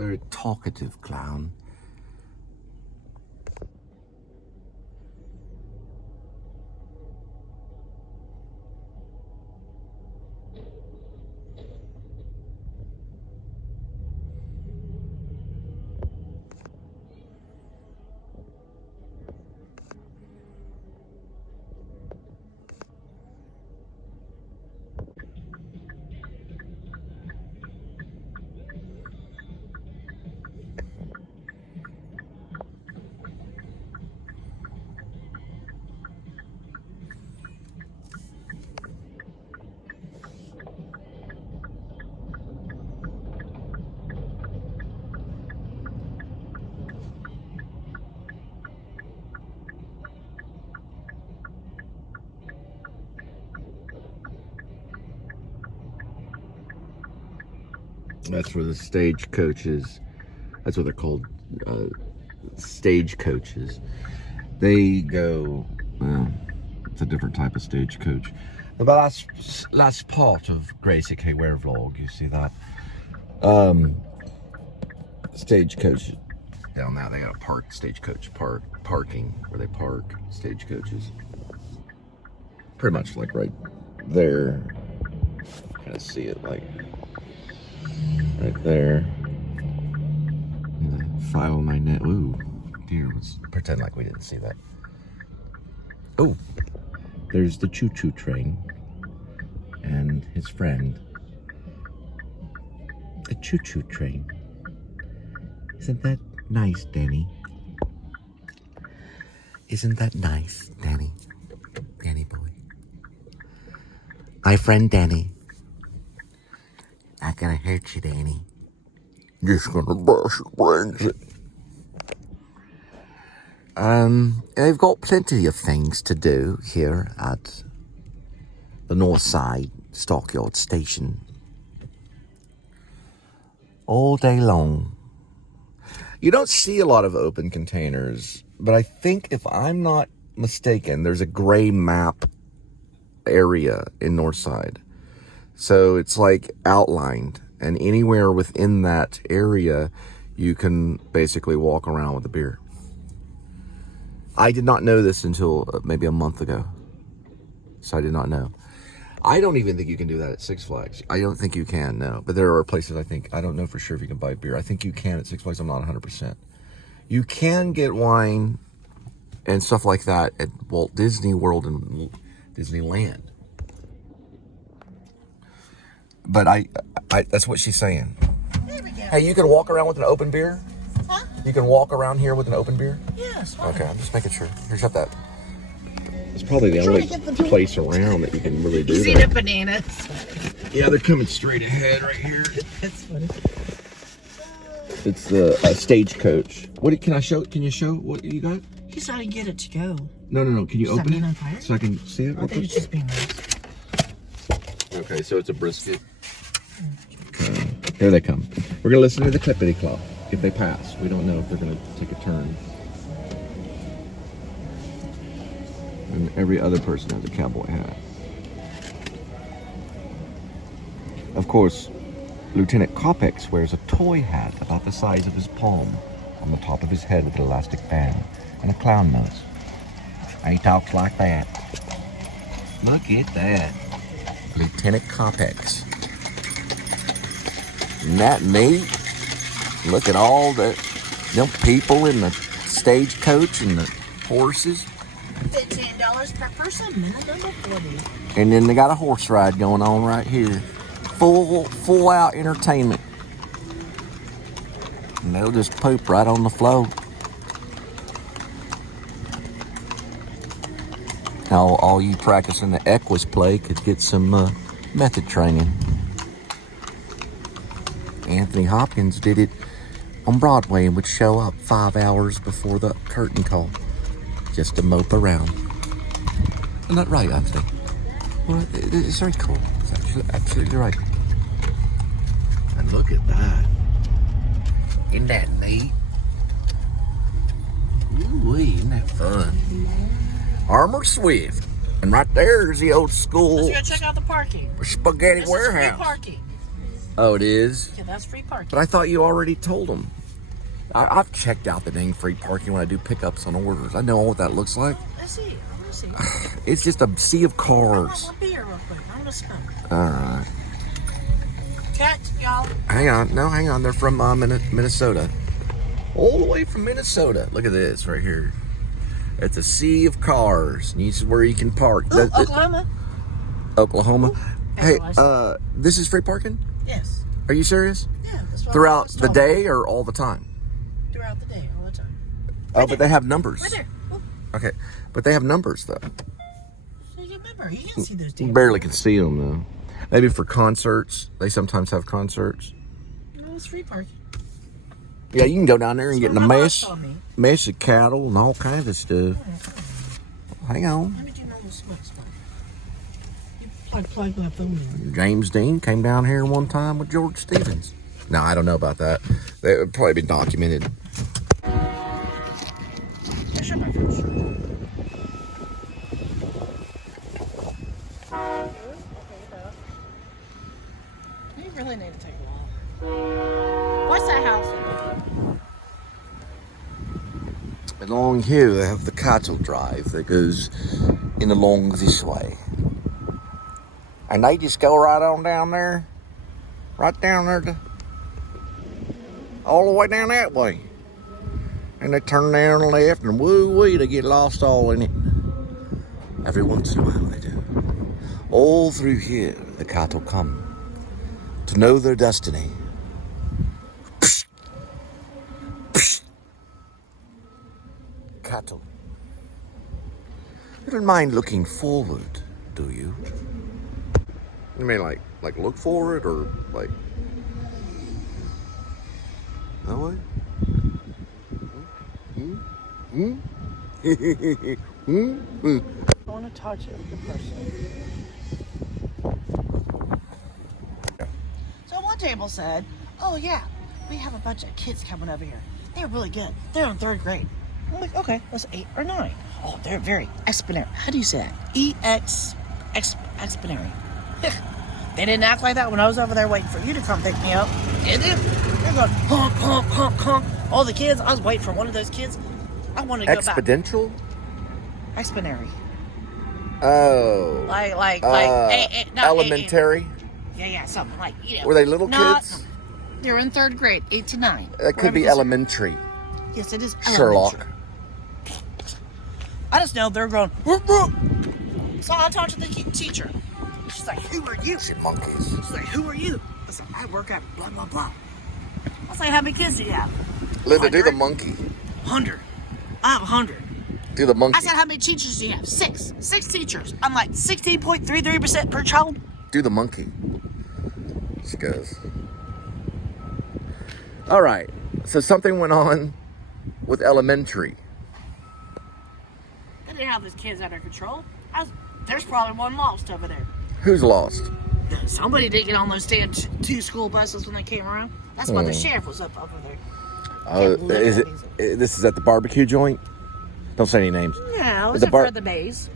very talkative clown. That's where the stagecoaches, that's what they're called, stagecoaches. They go, it's a different type of stagecoach. The last part of Gracie K. Ware vlog, you see that? Stagecoach down there, they got a stagecoach parking where they park stagecoaches. Pretty much like right there. Kind of see it like right there. File my net. Ooh, dear. Let's pretend like we didn't see that. Oh, there's the choo-choo train and his friend. The choo-choo train. Isn't that nice, Danny? Isn't that nice, Danny? Danny boy. My friend Danny. Not gonna hurt you, Danny. Just gonna brush your brains. They've got plenty of things to do here at the North Side Stockyards Station. All day long. You don't see a lot of open containers, but I think if I'm not mistaken, there's a gray map area in Northside. So it's like outlined, and anywhere within that area, you can basically walk around with a beer. I did not know this until maybe a month ago. So I did not know. I don't even think you can do that at Six Flags. I don't think you can, no. But there are places I don't know for sure if you can buy beer. I think you can at Six Flags. I'm not 100%. You can get wine and stuff like that at Walt Disney World and Disneyland. But I that's what she's saying. There we go. Hey, you can walk around with an open beer? Huh? You can walk around here with an open beer? Yes. Okay, I'm just making sure. Here, shut that. It's probably the only place around that you can really do that. You see the bananas? Yeah, they're coming straight ahead right here. That's funny. It's the stagecoach. What can I show? Can you show what you got? He's trying to get it to go. No. Can you open it on fire? so I can see it? I think it's just being nice. Okay, so it's a brisket. Okay, here they come. We're gonna listen to the clippity clop. If they pass, we don't know if they're gonna take a turn. And every other person has a cowboy hat. Of course, Lieutenant Copex wears a toy hat about the size of his palm on the top of his head with an elastic band and a clown nose. And he talks like that. Look at that. Lieutenant Copex. Isn't that neat? Look at all them people in the stagecoach and the horses. $15 per person, not under 40. And then they got a horse ride going on right here. Full out entertainment. And they'll just poop right on the floor. Now all you practicing the Equus play could get some method training. Anthony Hopkins did it on Broadway and would show up 5 hours before the curtain call just to mope around. Isn't that right, Anthony? Well, it's very cool. It's actually absolutely right. And look at that. Isn't that neat? Ooh-wee, isn't that fun? Armour Swift. And right there's the old school Let's go check out the parking. spaghetti This warehouse. is free parking. Oh, it is? Yeah, that's free parking. But I thought you already told them. I've checked out the dang free parking when I do pickups on orders. I know what that looks like. Let's see. I want to see. It's just a sea of I cars. want a beer real quick. I want to smoke. All right. Catch, y'all. Hang on. No, hang on. They're from Minnesota. All the way from Minnesota. Look at this right here. It's a sea of cars. This is where you can park. Ooh, Oklahoma. Oklahoma. Ooh. Hey, Oh, this is free parking? Yes. Are you serious? Yeah. That's what Throughout I was the told. day or all the time? Throughout the day, all the time. Oh, but they have numbers. Right there. Ooh. Okay, but they have numbers though. So you remember, you can see those You damn barely can see them though. Maybe for concerts. They sometimes have concerts. No, it's free parking. Yeah, you can go down there and get in a mess of cattle and all kinds of stuff. Hang on. How did you know this was? You plug my phone in. James Dean came down here one time with George Stevens. No, I don't know about that. That would probably be documented. Yeah, sure, my phone, sure. You really need to take a walk. What's that house? Along here, they have the cattle drive that goes in along this way. And they just go right on down there. Right down there to all the way down that way. And they turn down the left and woo-wee, they get lost all in it. Every once in a while they do. All through here, the cattle come to know their destiny. Psst. Psst. Cattle. You don't mind looking forward, do you? You mean like look forward or like that way? I want to touch it with the person. So one table said, oh yeah, we have a bunch of kids coming over here. They're really good. They're in 3rd grade. I'm like, okay, that's 8 or 9. Oh, they're very exponential. How do you say that? Exponential. They didn't act like that when I was over there waiting for you to come pick me up. Did they? They're going honk, honk, honk, honk. All the kids, I was waiting for one of those kids. I wanted to go back. Exponential? Exponential. Oh. Like, elementary? Yeah, something like, you know. Were they little kids? They're in 3rd grade, 8 to 9. That could be elementary. Yes, it is Sherlock. elementary. I just know they're going, whoop, whoop. So I talked to the teacher. She's like, who are you? Shit monkeys. She's like, who are you? I said, I work at blah, blah, blah. I was like, how many kids do you have? Linda, 100? do the monkey. 100. I have 100. Do the monkey. I said, how many teachers do you have? 6. 6 teachers. I'm like, 16.33% per child. Do the monkey. She goes. All right. So something went on with elementary. They didn't have those kids under control. There's probably one lost over there. Who's lost? Somebody did get on those damn 2 school buses when they came around. That's why the sheriff was up over there. Oh, is it? This is at the barbecue joint? Don't say any names. No, it was in front of the maze.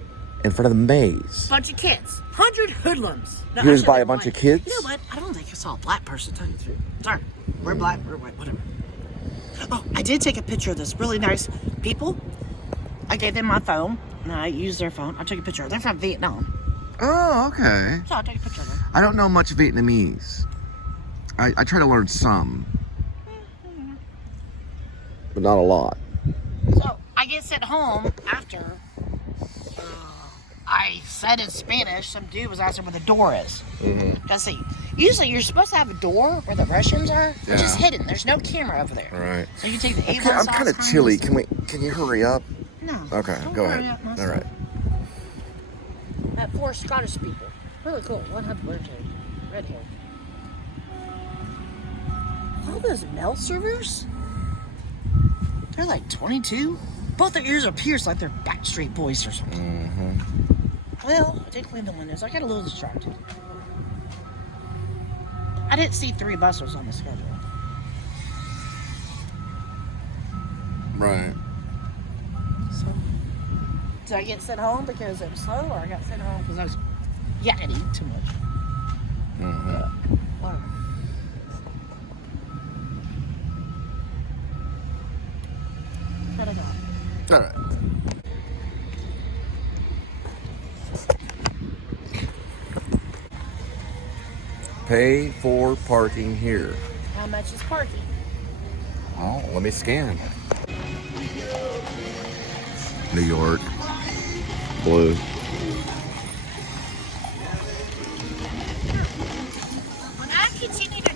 In front of the maze. Bunch of kids. 100 hoodlums. No, He was by a bunch of kids? You know what? I don't think I saw a black person, tell you the truth. Sorry. We're black, we're white, whatever. Oh, I did take a picture of this really nice people. I gave them my phone, and I used their phone. I took a picture. They're from Vietnam. Oh, okay. So I took a picture of them. I don't know much Vietnamese. I try to learn some. But not a lot. So I get sent home after I said in Spanish, some dude was asking where the door is. Because see, usually you're supposed to have a door where the restrooms are, which is hidden. There's no camera over there. Right. So you take the A1 I'm kind of chilly. Can you hurry up? No. Okay, go ahead. All right. Met 4 Scottish people. Really cool. One had red hair. All those mail servers? They're like 22. Both their ears are pierced like they're Backstreet Boys or something. Well, I did clean the windows. I got a little distracted. I didn't see 3 buses on the schedule. Right. So, did I get sent home because it was slow, or I got sent home because I was yakety too much? Whatever. what I got. All right. Pay for parking here. How much is parking? Oh, let me scan. New York. Blue. When I continue to...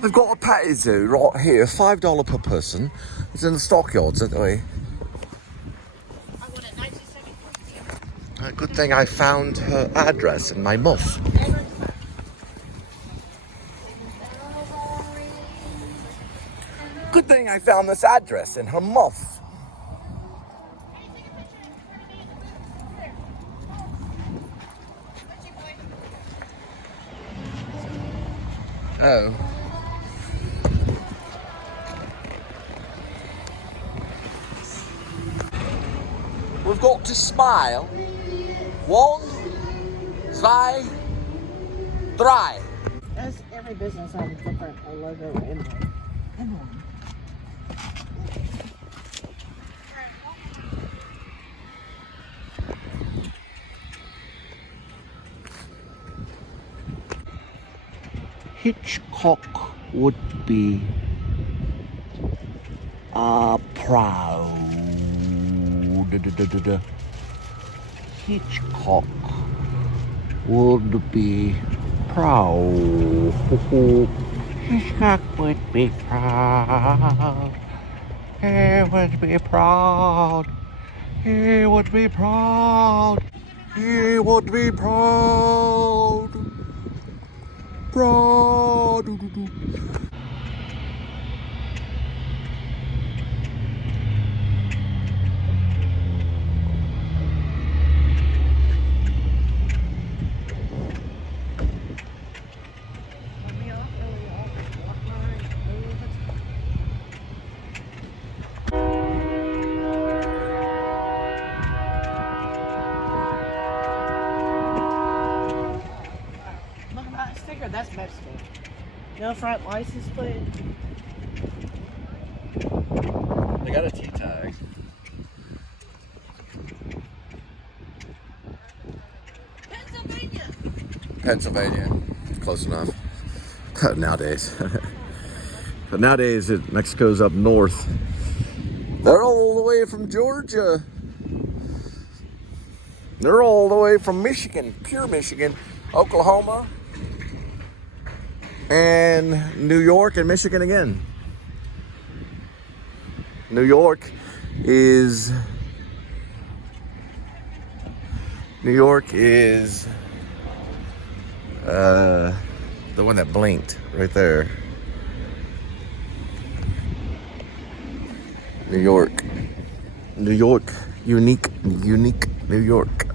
They've got a petting zoo right here, $5 per person. It's in the Stockyards, that way. Good thing I found her address in my muff. Good thing I found this address in her muff. Oh. We've got to smile. 1, 2, 3. As every business has a different logo or emblem. Hitchcock would be proud. Hitchcock would be proud. Hitchcock would be proud. He would be proud. He would be proud. He would be proud. Proud. That's Mexican. No front license plate. They got a T-tag. Pennsylvania. Close enough. Nowadays. But nowadays, Mexico's up north. They're all the way from Georgia. They're all the way from Michigan, pure Michigan, Oklahoma, and New York and Michigan again. New York is the one that blinked right there. New York, unique New York.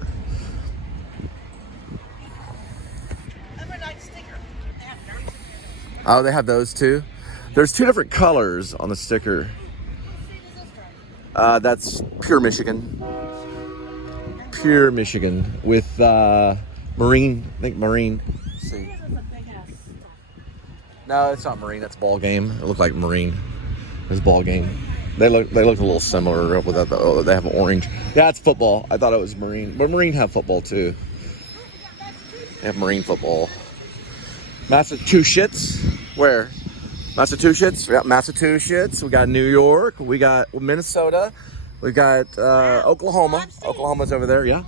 Oh, they have those too? There's 2 different colors on the sticker. That's pure Michigan. Pure Michigan with marine. I think marine. Let's see. No, it's not marine. That's ball game. It looked like marine. It's ball game. They look a little similar without the. Oh, they have orange. Yeah, it's football. I thought it was marine, but marine have football too. They have marine football. Massachusetts. Where? Massachusetts. We got Massachusetts. We got New York. We got Minnesota. We got Oklahoma. Oklahoma's over there. Yeah.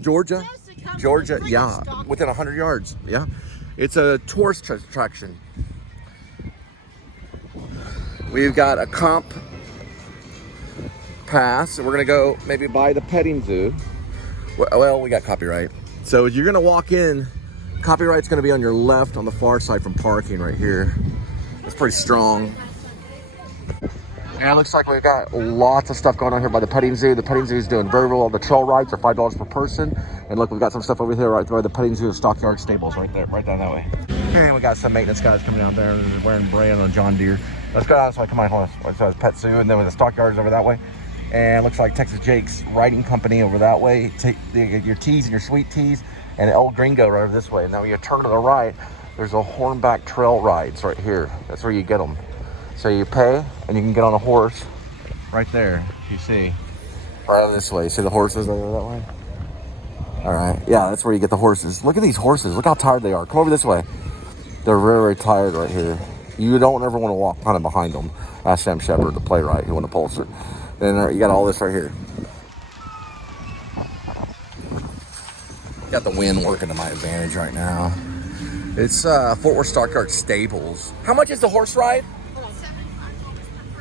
Georgia. Georgia. Yeah. Within 100 yards. Yeah. It's a tourist attraction. We've got a comp pass. We're gonna go maybe buy the petting zoo. Well, we got copyright. So you're gonna walk in. Copyright's gonna be on your left on the far side from parking right here. It's pretty strong. Yeah, it looks like we've got lots of stuff going on here by the petting zoo. The petting zoo is doing very well. The trail rides are $5 per person. And look, we've got some stuff over here right by the petting zoo, Stockyards stables right there, right down that way. Okay, we got some maintenance guys coming down there wearing bray on a John Deere. Let's go down this way. Come on, hold on. So it's Pet Zoo, and then with the Stockyards over that way. And it looks like Texas Jake's Riding Company over that way. Take your teas and your sweet teas, and El Gringo right over this way. And now when you turn to the right, there's a hornback trail rides right here. That's where you get them. So you pay, and you can get on a horse right there. You see, right over this way. See the horses over that way? All right, yeah, that's where you get the horses. Look at these horses. Look how tired they are. Come over this way. They're very, very tired right here. You don't ever want to walk kind of behind them. Ask Sam Shepard, the playwright, who won a Pulitzer. Then you got all this right here. Got the wind working to my advantage right now. It's Fort Worth Stockyards Stables. How much is the horse ride?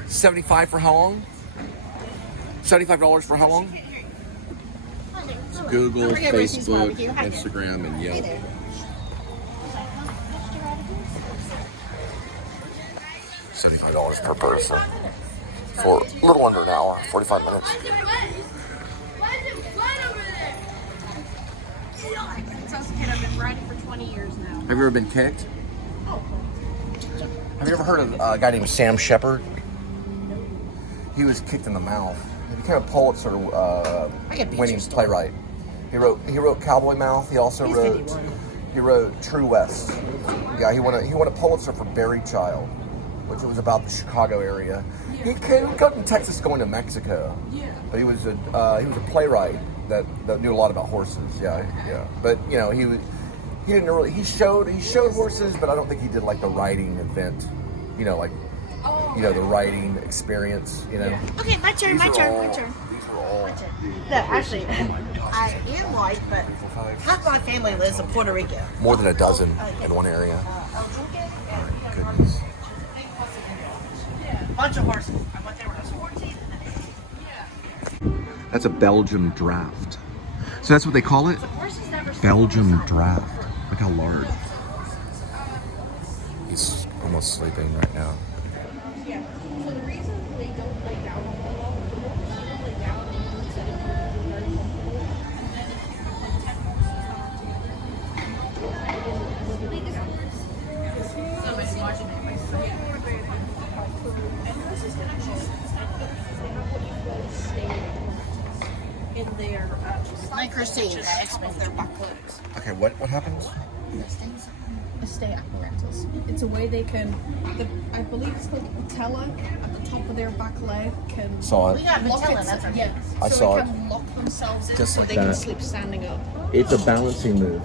$75 for how long? $75 for how long? It's Google, Facebook, Instagram, and Yelp. $75 per person for a little under an hour, 45 minutes. I've been riding for 20 years now. Have you ever been kicked? Have you ever heard of a guy named Sam Shepard? He was kicked in the mouth. He became a Pulitzer winning playwright. He wrote Cowboy Mouth. He also wrote True West. Yeah, he won a Pulitzer for Buried Child, which was about the Chicago area. He got in Texas going to Mexico. Yeah. But he was a playwright that knew a lot about horses. Yeah. But you know, he didn't really. He showed horses, but I don't think he did like the riding event. You know, like the riding experience. You know. Yeah. Okay, my turn. My turn. These are all. No, actually, I am white, but half my family lives in Puerto Rico. More than a dozen in one area. Oh my goodness. Bunch of horses. I went there when I was 14. That's a Belgium draft. So that's what they call it? Belgium draft. Look how large. He's almost sleeping right now. Yeah. So the reason they don't lay down on the wall, they don't lay down and you set it very comfortable. And then if you have like 10 horses, somebody's watching it. And horses can actually they have what you call stay in their Like Christine. of their back legs. Okay, what happens? A stay apparatus. It's a way they can, I believe it's called patella, at the top of their back leg can Saw We it. got lock patella, that's right. yeah. I so saw it it. can lock themselves in Just so like they that. can sleep standing up. It's a balancing move.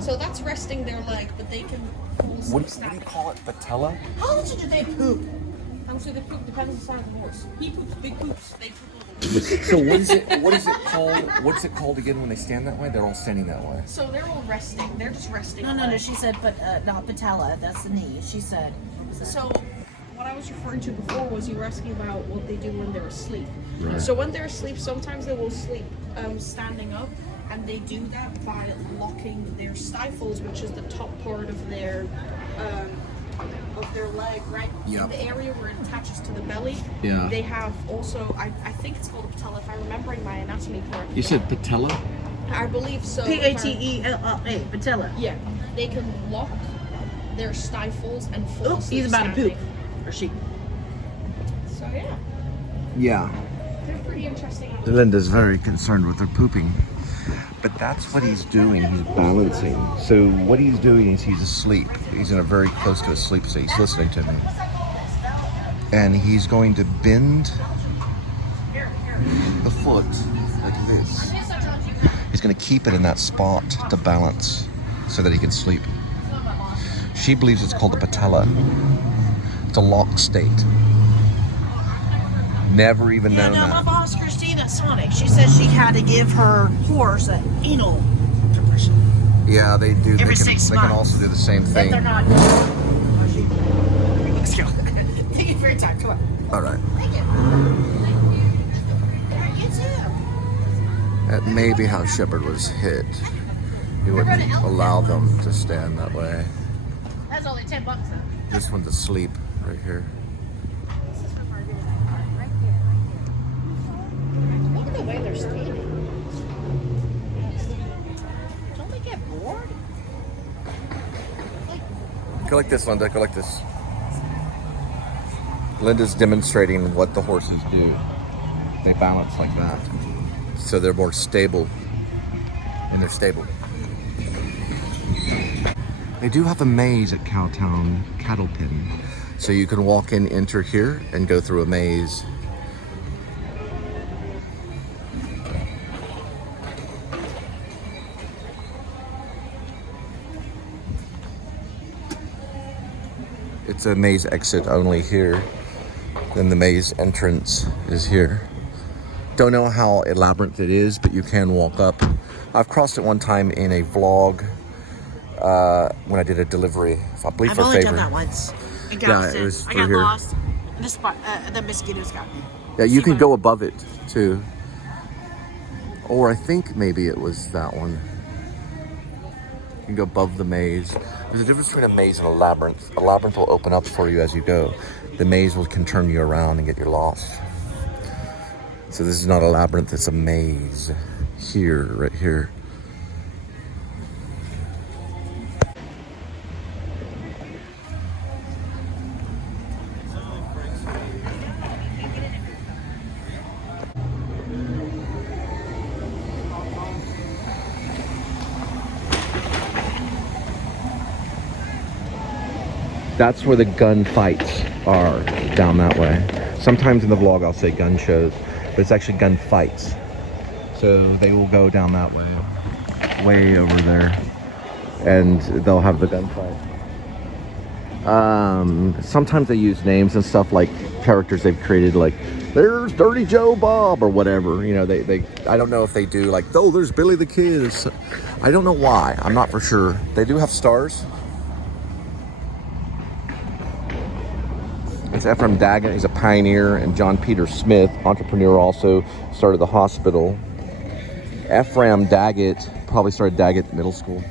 So that's resting their leg, but they can fall What asleep do standing you call it? Patella? How much did they poop? How much do they poop? Depends on the size of the horse. He poops big poops. They poop So what is it called? What's it called again when they stand that way? They're all standing that way. So they're all resting. They're just resting. No. She said, but not patella. That's the knee. She said. So what I was referring to before was you were asking about what they do when they're asleep. Right. So when they're asleep, sometimes they will sleep standing up, and they do that by locking their stifles, which is the top part of their leg, right? Yep. The area where it attaches to the belly. Yeah. They have also, I think it's called a patella, if I'm remembering my anatomy correctly. You said patella? I believe so. Patella. Patella. Yeah. They can lock their stifles and fall Oops, asleep he's about to standing. poop. Or she. So yeah, Yeah. they're pretty interesting. Linda's very concerned with her pooping. But that's what he's doing. He's balancing. So what he's doing is he's asleep. He's in a very close to a sleep state. He's listening to me. And he's going to bend the foot like this. He's going to keep it in that spot to balance so that he can sleep. She believes it's called the patella. It's a lock state. Never even known my that. boss, Christine at Sonic, she said she had to give her horse an anal compression. Yeah, they do. Every They 6 can months. also do the same If thing. they're not. Let's go. Thank you for your time. Come on. All right. Thank you. All right, you too. That may be how Shepard was hit. He wouldn't allow them to stand that way. That's only $10 though. This one's asleep right here. Look at the way they're standing. Don't they get bored? Go like this, Linda. Go like this. Linda's demonstrating what the horses do. They balance like that. So they're more stable in their stable. They do have a maze at Cowtown Cattle Pen. So you can walk in, enter here, and go through a maze. It's a maze exit only here. Then the maze entrance is here. Don't know how elaborate it is, but you can walk up. I've crossed it one time in a vlog when I did a delivery, I believe I've for only Favor. done that once. In Yeah, Galveston. it was I through got here. lost. And the mosquitoes got me. Yeah, you can See go my- above it too. Or I think maybe it was that one. You can go above the maze. There's a difference between a maze and a labyrinth. A labyrinth will open can for you as you go. The maze can turn you around and get you lost. So this is not a labyrinth, it's a maze. Here, right here. That's where the gun fights are, down that way. Sometimes in the vlog I'll say gun shows, but it's actually gun fights. So they will go down that way over there, and they'll have the gunfight. Sometimes they use names and stuff like characters they've created, like there's Dirty Joe Bob or whatever. You know, they I don't know if they do like, oh, there's Billy the Kid. I don't know why. I'm not for sure. They do have stars. It's Ephraim Daggett. He's a pioneer, and John Peter Smith, entrepreneur, also started the hospital. Ephraim Daggett probably started Daggett Middle School.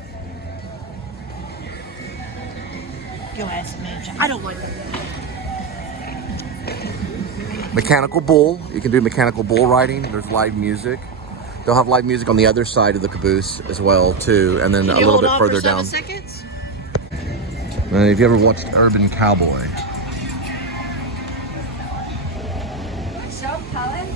Go ask me. I don't like it. Mechanical bull. You can do mechanical bull riding. There's live music. They'll have live music on the other side of the caboose as well, too, and then a little bit further down. 7 seconds? Have you ever watched Urban Cowboy? So, Colin?